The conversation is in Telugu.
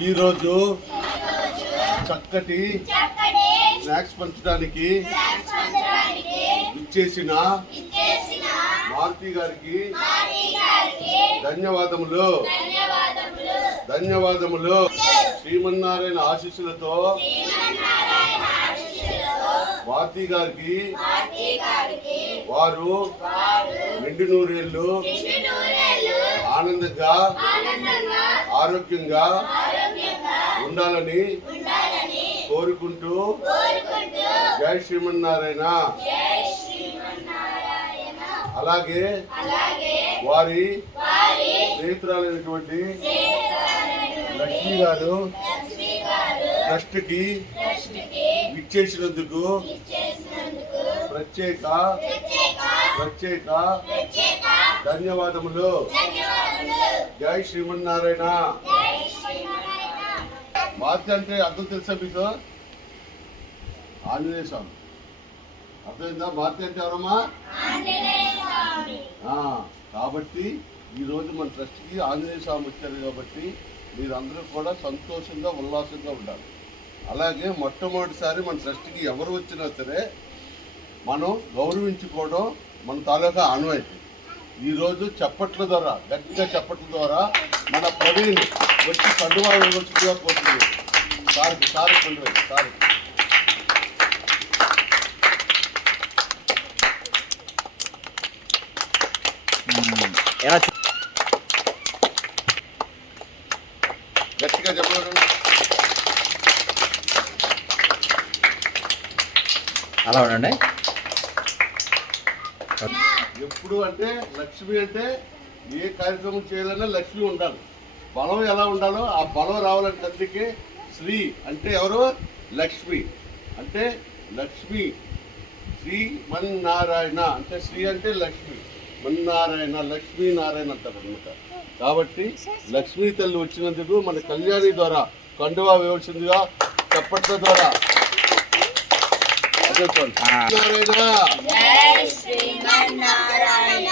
ఈరోజు చక్కటి స్నాక్స్ పంచడానికి ఇచ్చేసిన మారుతి గారికి ధన్యవాదములు. ధన్యవాదములు. శ్రీమన్నారాయణ ఆశీస్సులతో మారుతి గారికి వారు నిండు నూరేళ్ళు ఆనందంగా ఆరోగ్యంగా ఉండాలని కోరుకుంటూ జై శ్రీమన్నారాయణ. అలాగే వారి స్నేహితురాలైనటువంటి లక్ష్మి గారు ట్రస్ట్కి విచ్చేసినందుకు ప్రత్యేక ధన్యవాదములు. జై శ్రీమన్నారాయణ. మారుతి అంటే అర్థం తెలుసా మీకు? ఆంజనేయ స్వామి. అర్థమైందా? మారుతి అంటే ఎవరమ్మా? కాబట్టి ఈరోజు మన ట్రస్ట్కి ఆంజనేయ స్వామి వచ్చారు కాబట్టి మీరందరూ కూడా సంతోషంగా ఉల్లాసంగా ఉండాలి. అలాగే మొట్టమొదటిసారి మన ట్రస్ట్కి ఎవరు వచ్చినా సరే మనం గౌరవించుకోవడం మన తాలూకా ఆనవాయితీ. ఈరోజు చప్పట్ల ద్వారా, గట్టిగా చప్పట్ల ద్వారా మన ప్రవీణ్ వచ్చి కండువా ఇవ్వచ్చుగా కోరుతుంది. సార్ కండువా సార్. గట్టిగా చెప్పండి. అలా ఉండండి. ఎప్పుడు అంటే లక్ష్మి అంటే ఏ కార్యక్రమం చేయాలన్నా లక్ష్మి ఉండాలి. బలం ఎలా ఉండాలో ఆ బలం రావాలంటే అందుకే శ్రీ అంటే ఎవరు? లక్ష్మి అంటే లక్ష్మి. శ్రీమన్నారాయణ అంటే శ్రీ అంటే లక్ష్మి, మన్నారాయణ లక్ష్మీనారాయణ అంటారు అనమాట. కాబట్టి లక్ష్మీ తల్లి వచ్చినందుకు మన కళ్యాణి ద్వారా కండువా వేయవలసిందిగా చప్పట్ల ద్వారా జై శ్రీమన్నారాయణ.